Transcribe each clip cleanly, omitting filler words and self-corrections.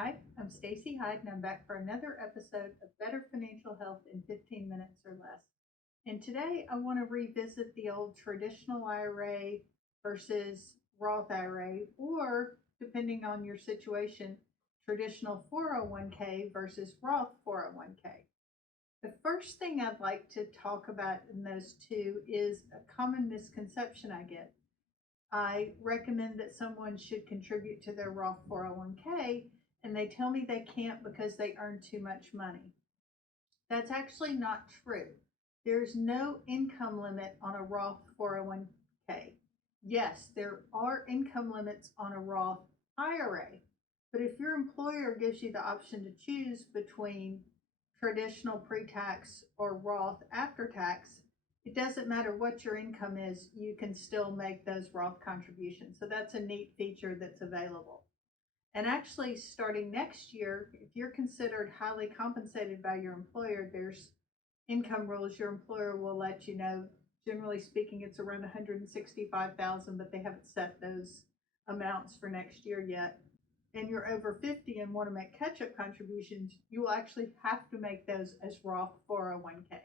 Hi, I'm Stacy Hyde, and I'm back for another episode of Better Financial Health in 15 minutes or less. And today I want to revisit the old traditional IRA versus Roth IRA, or depending on your situation, traditional 401k versus Roth 401k. The first thing I'd like to talk about in those two is a common misconception I get. I recommend that someone should contribute to their Roth 401k, and they tell me they can't because they earn too much money. That's actually not true. There's no income limit on a Roth 401k. Yes, there are income limits on a Roth IRA, but if your employer gives you the option to choose between traditional pre-tax or Roth after tax, it doesn't matter what your income is, you can still make those Roth contributions. So that's a neat feature that's available. And actually, starting next year, if you're considered highly compensated by your employer, there's income rules your employer will let you know. Generally speaking, it's around $165,000, but they haven't set those amounts for next year yet. And you're over 50 and want to make catch-up contributions, you will actually have to make those as Roth 401k.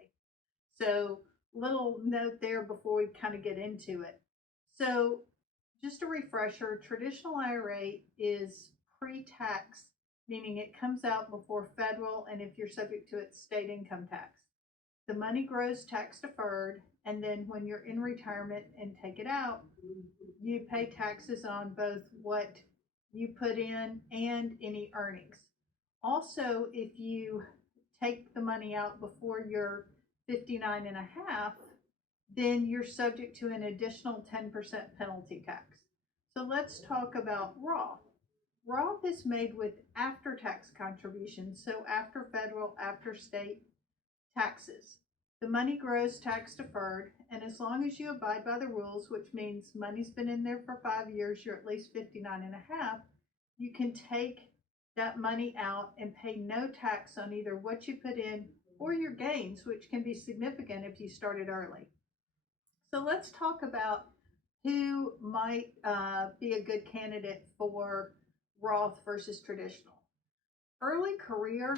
So, little note there before we kind of get into it. So, just a refresher, traditional IRA is pre-tax, meaning it comes out before federal and if you're subject to it, state income tax. The money grows tax deferred, and then when you're in retirement and take it out, you pay taxes on both what you put in and any earnings. Also, if you take the money out before you're 59 and a half, then you're subject to an additional 10% penalty tax. So let's talk about Roth. Roth is made with after-tax contributions, so after federal, after state taxes. The money grows tax deferred, and as long as you abide by the rules, which means money's been in there for 5 years, you're at least 59 and a half, you can take that money out and pay no tax on either what you put in or your gains, which can be significant if you started early. So let's talk about who might be a good candidate for Roth versus traditional. Early career,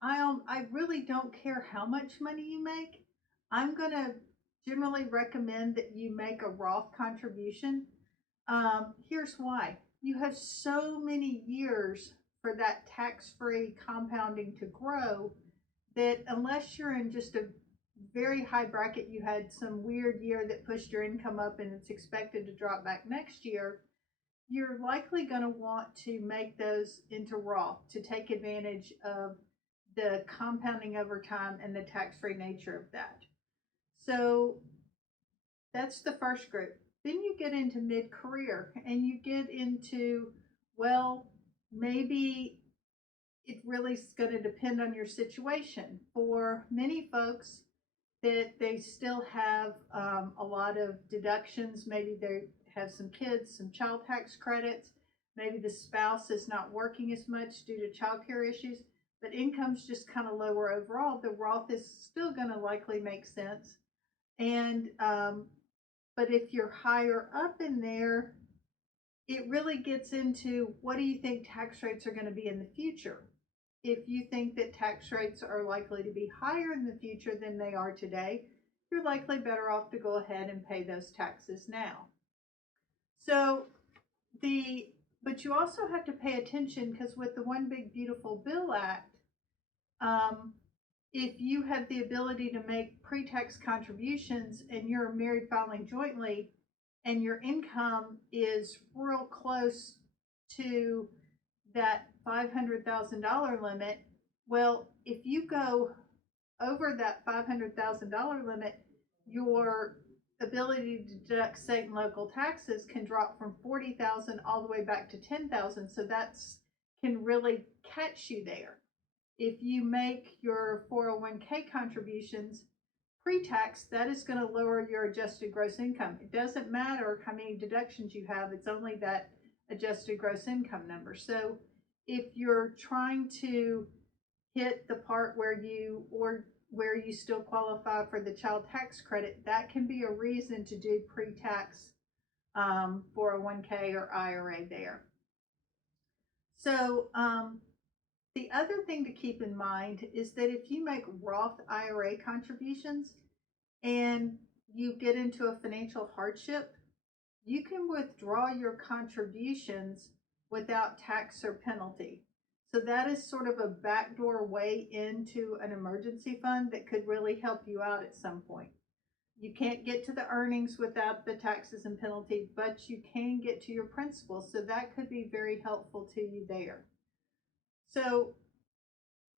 I really don't care how much money you make. I'm going to generally recommend that you make a Roth contribution. Here's why. You have so many years for that tax-free compounding to grow that unless you're in just a very high bracket, you had some weird year that pushed your income up and it's expected to drop back next year, you're likely going to want to make those into Roth to take advantage of the compounding over time and the tax-free nature of that. So that's the first group. Then you get into mid-career and you get into, well, maybe it really is going to depend on your situation. For many folks, that they still have a lot of deductions. Maybe they have some kids, some child tax credits. Maybe the spouse is not working as much due to child care issues, but income's just kind of lower overall. The Roth is still going to likely make sense. And but if you're higher up in there, it really gets into what do you think tax rates are going to be in the future? If you think that tax rates are likely to be higher in the future than they are today, you're likely better off to go ahead and pay those taxes now. So but you also have to pay attention because with the One Big Beautiful Bill Act, if you have the ability to make pre-tax contributions and you're married filing jointly and your income is real close to that $500,000 limit, well, if you go over that $500,000 limit, your ability to deduct state and local taxes can drop from $40,000 all the way back to $10,000. So that's can really catch you there. If you make your 401k contributions pre-tax, that is going to lower your adjusted gross income. It doesn't matter how many deductions you have, it's only that adjusted gross income number. So if you're trying to hit the part where you still qualify for the child tax credit, that can be a reason to do pre-tax 401k or IRA there. So, the other thing to keep in mind is that if you make Roth IRA contributions and you get into a financial hardship, you can withdraw your contributions without tax or penalty. So that is sort of a backdoor way into an emergency fund that could really help you out at some point. You can't get to the earnings without the taxes and penalty, but you can get to your principal. So that could be very helpful to you there. So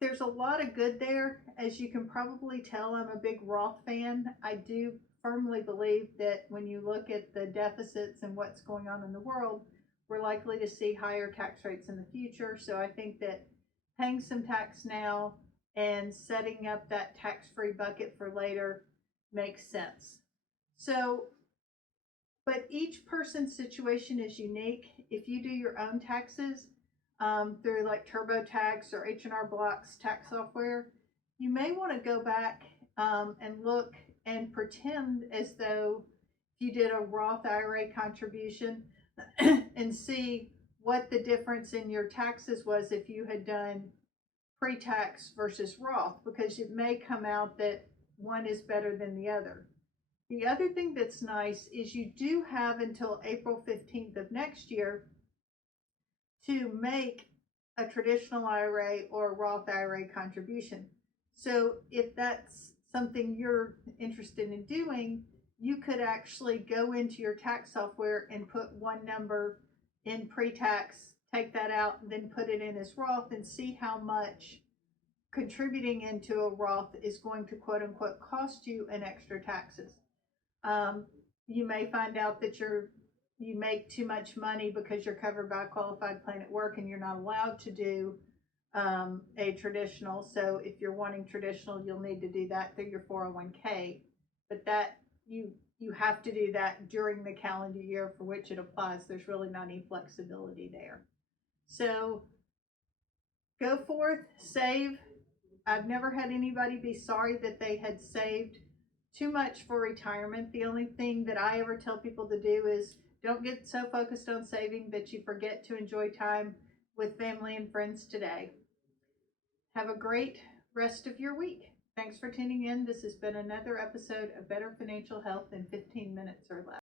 there's a lot of good there. As you can probably tell, I'm a big Roth fan. I do firmly believe that when you look at the deficits and what's going on in the world, we're likely to see higher tax rates in the future. So I think that paying some tax now and setting up that tax-free bucket for later makes sense. So, but each person's situation is unique. If you do your own taxes through like TurboTax or H&R Block's tax software, you may want to go back and look and pretend as though you did a Roth IRA contribution and see what the difference in your taxes was if you had done pre-tax versus Roth, because it may come out that one is better than the other. The other thing that's nice is you do have until April 15th of next year to make a traditional IRA or a Roth IRA contribution. So if that's something you're interested in doing, you could actually go into your tax software and put one number in pre-tax, take that out, and then put it in as Roth and see how much contributing into a Roth is going to quote unquote cost you in extra taxes. You may find out that you make too much money because you're covered by a qualified plan at work and you're not allowed to do a traditional. So if you're wanting traditional, you'll need to do that through your 401k. But that you have to do that during the calendar year for which it applies. There's really not any flexibility there. So go forth, save. I've never had anybody be sorry that they had saved too much for retirement. The only thing that I ever tell people to do is don't get so focused on saving that you forget to enjoy time with family and friends today. Have a great rest of your week. Thanks for tuning in. This has been another episode of Better Financial Health in 15 minutes or less.